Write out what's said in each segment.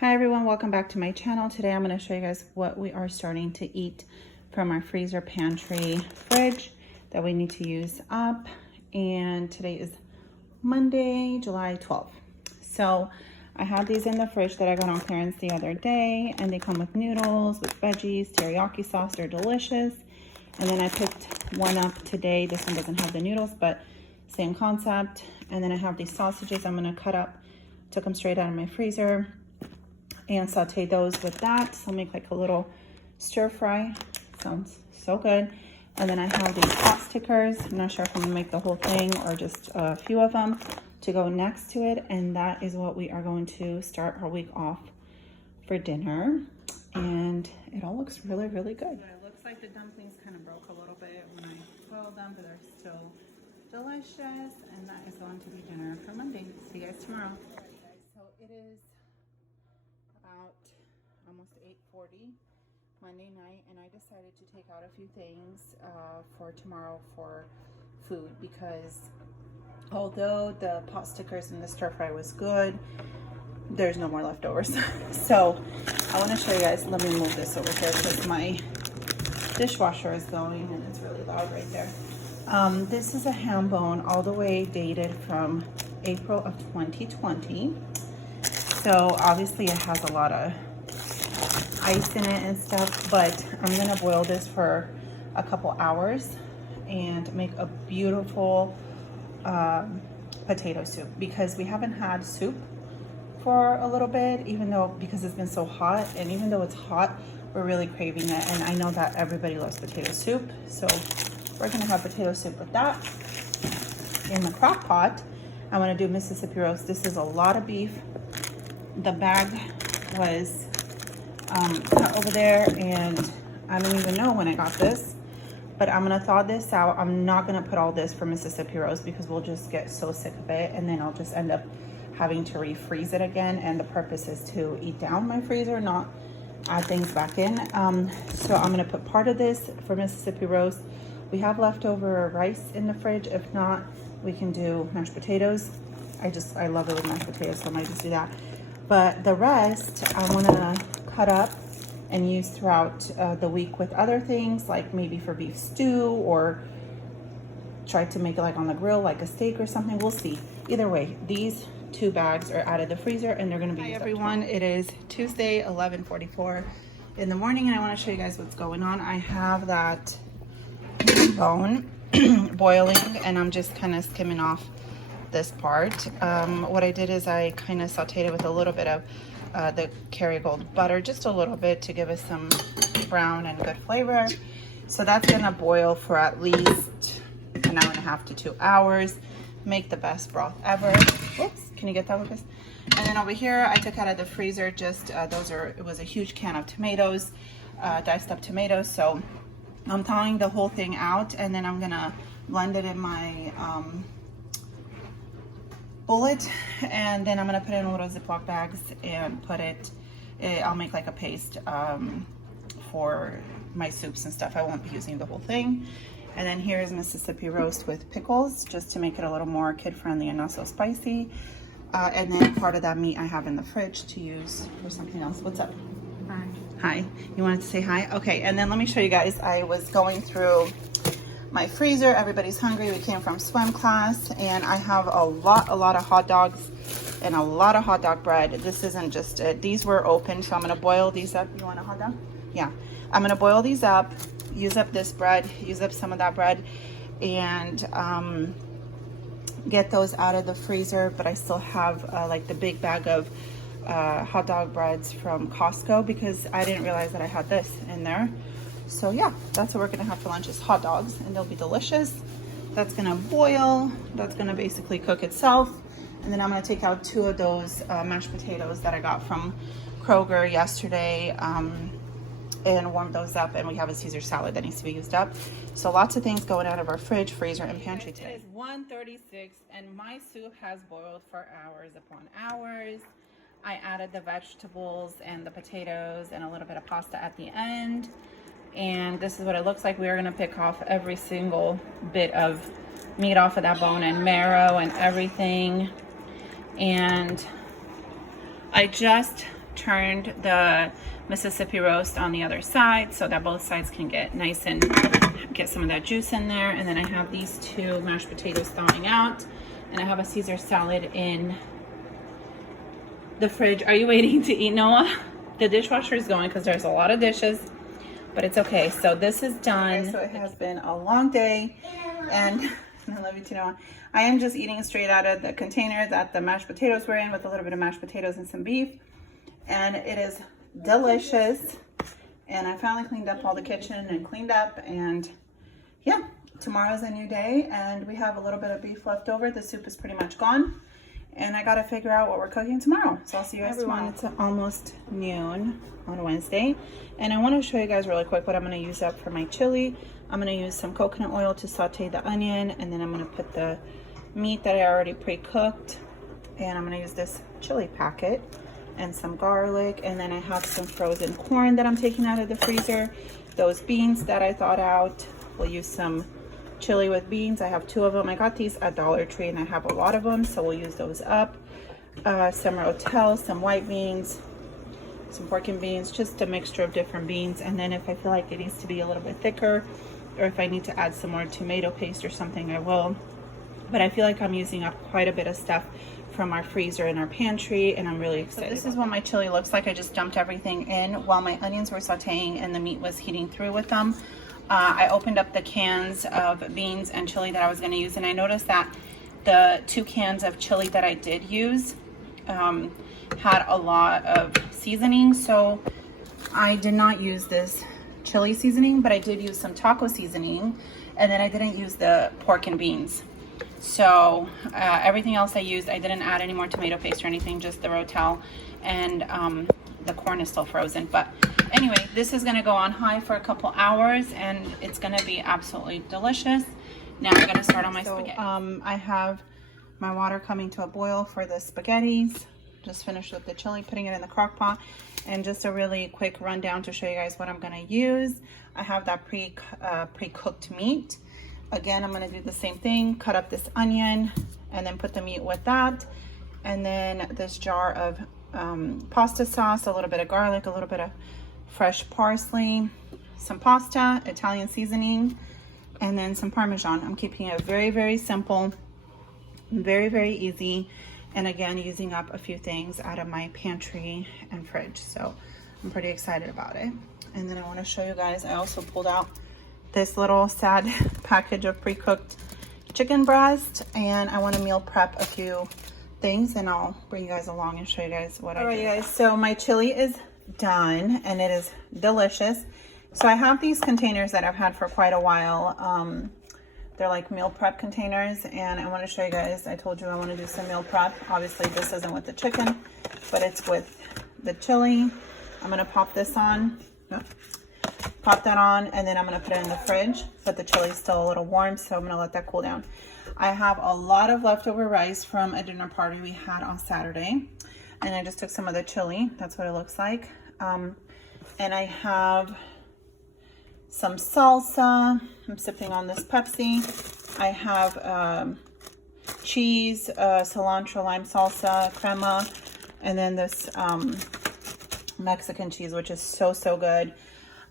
Hi everyone, welcome back to my channel. Today I'm going to show you guys what we are starting to eat from our freezer, pantry, fridge that we need to use up. And today is Monday, July 12th. So I had these in the fridge that I got on clearance the other day, and they come with noodles, with veggies, teriyaki sauce. They're delicious. And then I picked one up today. This one doesn't have the noodles, but same concept. And then I have these sausages I'm going to cut up. Took them straight out of my freezer and saute those with that. So I'll make like a little stir fry. Sounds so good. And then I have these pot stickers. I'm not sure if I'm gonna make the whole thing or just a few of them to go next to it. And that is what we are going to start our week off for dinner. And it all looks really, really good. It looks like the dumplings kind of broke a little bit when I boiled them, but they're still delicious. And that is going to be dinner for Monday. See you guys tomorrow. So it is about almost 8:40 Monday night, and I decided to take out a few things for tomorrow for food, because although the pot stickers and the stir fry was good, there's no more leftovers. So I want to show you guys. Let me move this over here because my dishwasher is going and it's really loud right there. This is a ham bone, all the way dated from April of 2020. So obviously it has a lot of ice in it and stuff, but I'm gonna boil this for a couple hours and make a beautiful potato soup, because we haven't had soup for a little bit, because it's been so hot, and even though it's hot, we're really craving it. And I know that everybody loves potato soup, so we're gonna have potato soup with that. In the crock pot, I'm gonna do Mississippi roast. This is a lot of beef. The bag was cut over there, and I don't even know when I got this, but I'm gonna thaw this out. I'm not gonna put all this for Mississippi roast because we'll just get so sick of it, and then I'll just end up having to refreeze it again. And the purpose is to eat down my freezer, not add things back in. So I'm gonna put part of this for Mississippi roast. We have leftover rice in the fridge. If not, we can do mashed potatoes. I love it with mashed potatoes, so I might just do that. But the rest I want to cut up and use throughout the week with other things, like maybe for beef stew, or try to make it like on the grill, like a steak or something. We'll see. Either way, these two bags are out of the freezer and they're going to be used. Hi everyone, it is Tuesday, 11:44 in the morning, and I want to show you guys what's going on. I have that bone boiling, and I'm just kind of skimming off this part. What I did is I kind of sauteed it with a little bit of the Kerrygold butter, just a little bit, to give us some brown and good flavor. So that's gonna boil for at least an hour and a half to 2 hours. Make the best broth ever. Whoops, can you get that, Lucas? And then over here, I took out of the freezer just it was a huge can of tomatoes, diced up tomatoes. So I'm thawing the whole thing out, and then I'm gonna blend it in my bullet, and then I'm gonna put it in little Ziploc bags and put I'll make like a paste for my soups and stuff. I won't be using the whole thing. And then here's Mississippi roast with pickles, just to make it a little more kid-friendly and not so spicy. And then part of that meat I have in the fridge to use for something else. What's up? Hi. Hi, you wanted to say hi? Okay, and then let me show you guys. I was going through my freezer. Everybody's hungry. We came from swim class, and I have a lot of hot dogs and a lot of hot dog bread. This isn't just it. These were open, so I'm gonna boil these up. You want a hot dog? Yeah. I'm gonna boil these up, use up this bread, use up some of that bread, and get those out of the freezer. But I still have like the big bag of hot dog breads from Costco, because I didn't realize that I had this in there. So yeah, that's what we're gonna have for lunch, is hot dogs, and they'll be delicious. That's gonna boil, that's gonna basically cook itself. And then I'm gonna take out 2 of those mashed potatoes that I got from Kroger yesterday, and warm those up. And we have a Caesar salad that needs to be used up. So lots of things going out of our fridge, freezer, and pantry today. It is 1:36 and my soup has boiled for hours upon hours. I added the vegetables and the potatoes and a little bit of pasta at the end. And this is what it looks like. We are gonna pick off every single bit of meat off of that bone, and marrow and everything. And I just turned the Mississippi roast on the other side so that both sides can get nice and get some of that juice in there. And then I have these two mashed potatoes thawing out, and I have a Caesar salad in the fridge. Are you waiting to eat, Noah? The dishwasher is going because there's a lot of dishes, but it's okay. So this is done. Okay, so it has been a long day, and I love you too, Noah. I am just eating straight out of the container that the mashed potatoes were in, with a little bit of mashed potatoes and some beef, and it is delicious. And I finally cleaned up all the kitchen and cleaned up, and yeah, tomorrow's a new day, and we have a little bit of beef left over. The soup is pretty much gone, and I gotta figure out what we're cooking tomorrow. So I'll see you guys tomorrow. It's almost noon on Wednesday, and I want to show you guys really quick what I'm going to use up for my chili. I'm going to use some coconut oil to saute the onion, and then I'm going to put the meat that I already pre-cooked, and I'm going to use this chili packet and some garlic, and then I have some frozen corn that I'm taking out of the freezer, those beans that I thawed out. We'll use some chili with beans. I have 2 of them. I got these at Dollar Tree, and I have a lot of them, so we'll use those up. Some rotel, some white beans, some pork and beans, just a mixture of different beans. And then if I feel like it needs to be a little bit thicker, or if I need to add some more tomato paste or something, I will. But I feel like I'm using up quite a bit of stuff from our freezer and our pantry, and I'm really excited. So this is what my chili looks like. I just dumped everything in while my onions were sauteing and the meat was heating through with them. I opened up the cans of beans and chili that I was going to use, and I noticed that the 2 cans of chili that I did use had a lot of seasoning, so I did not use this chili seasoning, but I did use some taco seasoning, and then I didn't use the pork and beans. So everything else I used, I didn't add any more tomato paste or anything, just the rotel, and the corn is still frozen. But anyway, this is gonna go on high for a couple hours, and it's gonna be absolutely delicious. Now I'm gonna start on my spaghetti. I have my water coming to a boil for the spaghettis. Just finished with the chili, putting it in the crock pot. And just a really quick rundown to show you guys what I'm gonna use. I have that pre-cooked meat. Again, I'm gonna do the same thing, cut up this onion and then put the meat with that. And then this jar of pasta sauce, a little bit of garlic, a little bit of fresh parsley, some pasta, Italian seasoning, and then some Parmesan. I'm keeping it very, very simple, very, very easy. And again, using up a few things out of my pantry and fridge. So I'm pretty excited about it. And then I wanna show you guys, I also pulled out this little sad package of pre-cooked chicken breast, and I want to meal prep a few things, and I'll bring you guys along and show you guys what I do. All right, guys, so my chili is done, and it is delicious. So I have these containers that I've had for quite a while. They're like meal prep containers, and I want to show you guys. I told you I want to do some meal prep. Obviously, this isn't with the chicken, but it's with the chili. I'm going to pop this on. Pop that on, and then I'm going to put it in the fridge, but the chili is still a little warm, so I'm going to let that cool down. I have a lot of leftover rice from a dinner party we had on Saturday, and I just took some of the chili. That's what it looks like. And I have some salsa. I'm sipping on this Pepsi. I have cheese, cilantro, lime salsa, crema, and then this Mexican cheese, which is so, so good.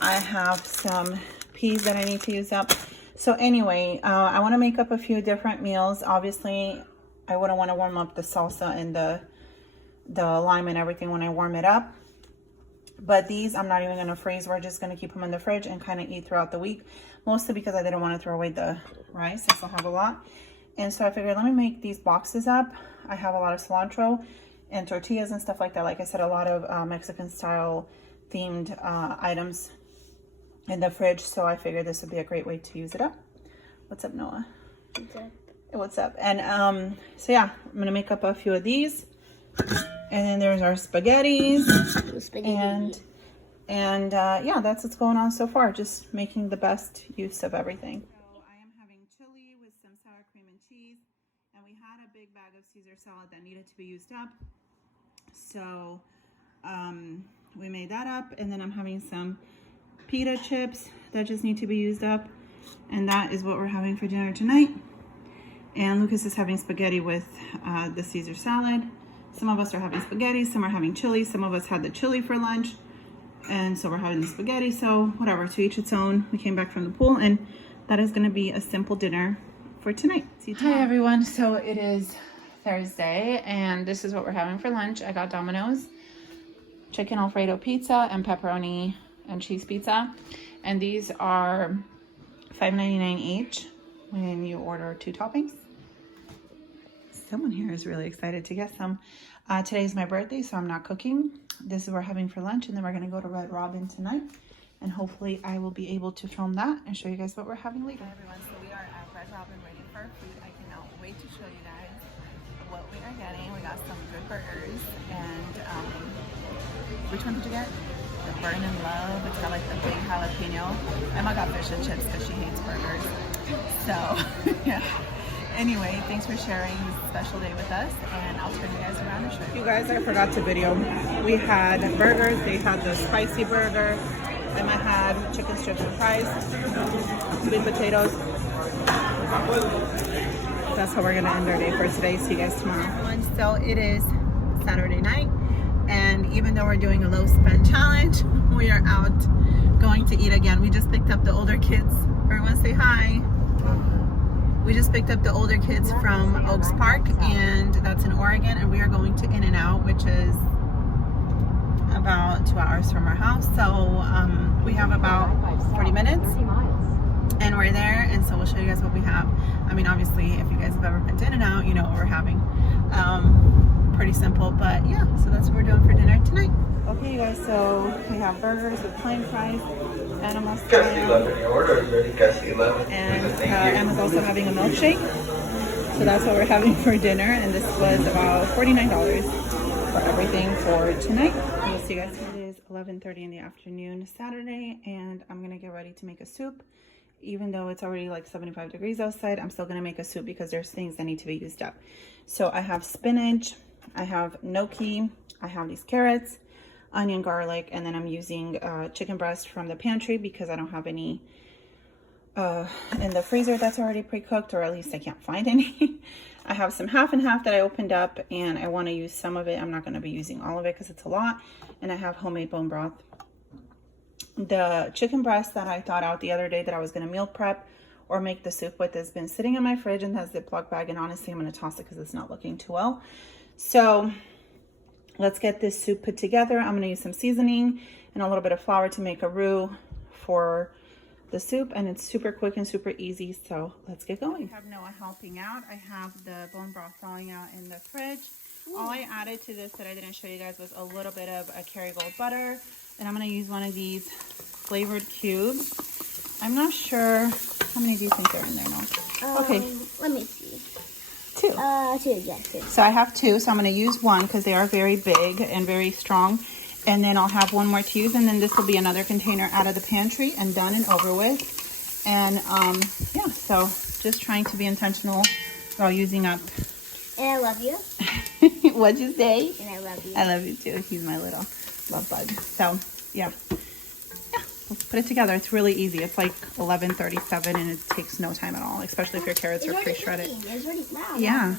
I have some peas that I need to use up. So anyway, I want to make up a few different meals. Obviously, I wouldn't want to warm up the salsa and the lime and everything when I warm it up. But these, I'm not even going to freeze. We're just going to keep them in the fridge and kind of eat throughout the week. Mostly because I didn't want to throw away the rice. I still have a lot. And so I figured, let me make these boxes up. I have a lot of cilantro and tortillas and stuff like that. Like I said, a lot of Mexican style themed items in the fridge, so I figured this would be a great way to use it up. What's up, Noah? What's up? What's up? And so yeah, I'm gonna make up a few of these, and then there's our spaghettis, and yeah, that's what's going on so far. Just making the best use of everything. So I am having chili with some sour cream and cheese, and we had a big bag of Caesar salad that needed to be used up, so we made that up, and then I'm having some pita chips that just need to be used up, and that is what we're having for dinner tonight. And Lucas is having spaghetti with the Caesar salad, Some of us are having spaghetti, some are having chili. Some of us had the chili for lunch, and so we're having the spaghetti. So whatever, to each its own. We came back from the pool, and that is going to be a simple dinner for tonight. See you tomorrow. Hi everyone. So it is Thursday, and this is what we're having for lunch. I got Domino's chicken Alfredo pizza and pepperoni and cheese pizza, and these are $5.99 each when you order 2 toppings. Someone here is really excited to get some. Today's my birthday, so I'm not cooking. This is what we're having for lunch, and then we're gonna go to Red Robin tonight, and hopefully I will be able to film that and show you guys what we're having later. Hi everyone, so we are at Red Robin waiting for our food. I cannot wait to show you guys what we are getting. We got some good burgers, and which one did you get? The Burn in Love. It's got like the big jalapeno. Emma got fish and chips because she hates burgers. So yeah. Anyway, thanks for sharing this special day with us, and I'll turn you guys around and show you. You guys, I forgot to video. We had burgers. They had the spicy burger. Emma had chicken strips and fries, sweet potatoes. That's how we're gonna end our day for today. See you guys tomorrow. So it is Saturday night, and even though we're doing a low spend challenge, we are out going to eat again. We just picked up the older kids. Everyone say hi. We just picked up the older kids from Oaks Park, and that's in Oregon, and we are going to In-N-Out, which is about 2 hours from our house. So we have about 40 minutes, and we're there, and so we'll show you guys what we have. I mean, obviously, if you guys have ever been to In-N-Out, you know what we're having. Pretty simple, but yeah, so that's what we're doing for dinner tonight. Okay, you guys, so we have burgers with plain fries, animal style, and Emma's also having a milkshake. So that's what we're having for dinner, and this was about $49 for everything for tonight. We'll see you guys. It is 11:30 in the afternoon, Saturday, and I'm gonna get ready to make a soup. Even though it's already like 75 degrees outside, I'm still gonna make a soup because there's things that need to be used up. So I have spinach, I have gnocchi, I have these carrots, onion, garlic, and then I'm using chicken breast from the pantry because I don't have any in the freezer that's already pre-cooked, or at least I can't find any. I have some half and half that I opened up, and I want to use some of it. I'm not going to be using all of it because it's a lot. And I have homemade bone broth. The chicken breast that I thought out the other day that I was going to meal prep or make the soup with has been sitting in my fridge and has a Ziploc bag, and honestly I'm going to toss it because it's not looking too well. So let's get this soup put together. I'm going to use some seasoning and a little bit of flour to make a roux for the soup, and it's super quick and super easy, so let's get going. I have Noah helping out. I have the bone broth thawing out in the fridge. All I added to this that I didn't show you guys was a little bit of a Kerrygold butter, and I'm going to use one of these flavored cubes. I'm not sure, how many do you think are in there now? Okay. Let me see. 2. 2, yeah, 2. So I have 2, so I'm going to use 1 because they are very big and very strong. And then I'll have 1 more to use, and then this will be another container out of the pantry and done and over with. And yeah, so just trying to be intentional while using up. And I love you. What'd you say? And I love you. I love you too. He's my little love bug. So yeah, let's put it together. It's really easy. It's like 11:37, and it takes no time at all, especially if your carrots are pre-shredded. It's already wow. Yeah,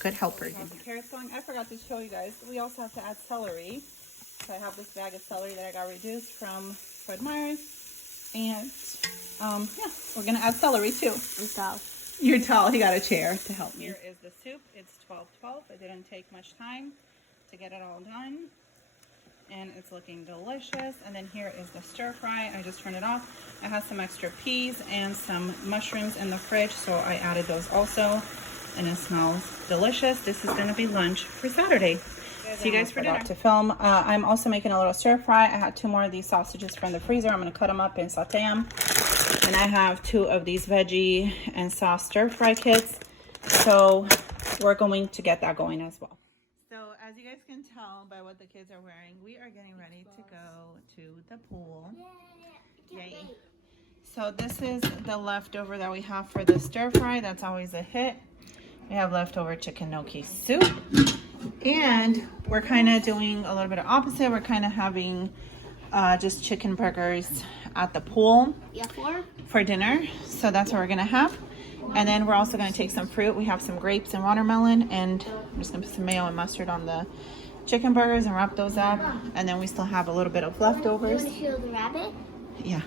good helper. The carrots going. I forgot to show you guys. We also have to add celery. So I have this bag of celery that I got reduced from Fred Meyer's, and yeah, we're gonna add celery too. I'm tall. You're tall. He got a chair to help me. Here is the soup. It's 12:12. It didn't take much time to get it all done, and it's looking delicious. And then here is the stir fry. I just turned it off. I have some extra peas and some mushrooms in the fridge, so I added those also, and it smells delicious. This is gonna be lunch for Saturday. See you guys for dinner. To film, I'm also making a little stir fry. I had 2 more of these sausages from the freezer. I'm going to cut them up and saute them. And I have 2 of these veggie and sauce stir fry kits. So we're going to get that going as well. So as you guys can tell by what the kids are wearing, we are getting ready to go to the pool. Yay. So this is the leftover that we have for the stir fry. That's always a hit. We have leftover chicken gnocchi soup. And we're kind of doing a little bit of opposite. We're kind of having just chicken burgers at the pool for dinner. So that's what we're going to have. And then we're also going to take some fruit. We have some grapes and watermelon, and I'm just going to put some mayo and mustard on the chicken burgers and wrap those up. And then we still have a little bit of leftovers. You want to show the rabbit? Yeah.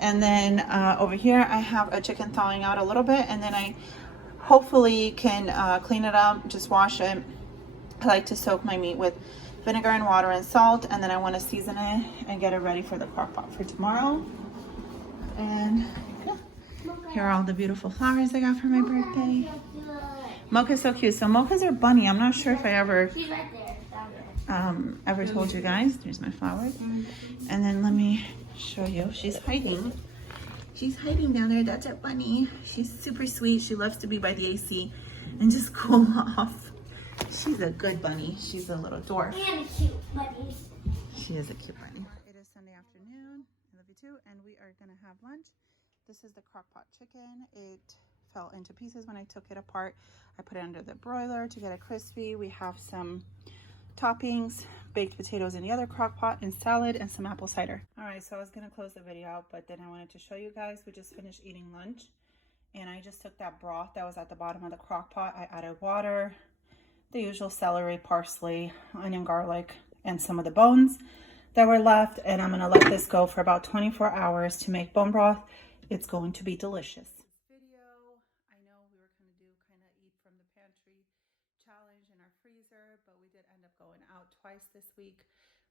And then over here I have a chicken thawing out a little bit, and then I hopefully can clean it up, just wash it. I like to soak my meat with vinegar and water and salt, and then I want to season it and get it ready for the crock pot for tomorrow. And yeah, here are all the beautiful flowers I got for my birthday. Mocha's so cute. So Mocha's our bunny. I'm not sure if I ever She's right there. Down there. ever told you guys. There's my flowers. And then let me show you. She's hiding. She's hiding down there. That's our bunny. She's super sweet. She loves to be by the AC and just cool off. She's a good bunny. She's a little dwarf. And a cute bunny. She is a cute bunny. It is Sunday afternoon. I love you too. And we are going to have lunch. This is the crock pot chicken. It fell into pieces when I took it apart. I put it under the broiler to get it crispy. We have some toppings, baked potatoes in the other crock pot, and salad, and some apple cider. All right, so I was gonna close the video out, but then I wanted to show you guys. We just finished eating lunch, and I just took that broth that was at the bottom of the crock pot. I added water, the usual celery, parsley, onion, garlic, and some of the bones that were left, and I'm gonna let this go for about 24 hours to make bone broth. It's going to be delicious. I know we were gonna do kind of eat from the pantry challenge in our freezer, but we did end up going out twice this week.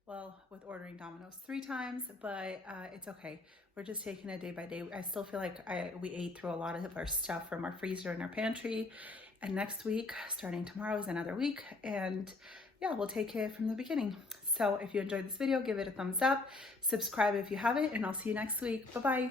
Well, with ordering Domino's 3 times, but it's okay. We're just taking it day by day. I still feel like we ate through a lot of our stuff from our freezer and our pantry. And next week, starting tomorrow, is another week. And yeah, we'll take it from the beginning. So if you enjoyed this video, give it a thumbs up. Subscribe if you haven't, and I'll see you next week. Bye-bye.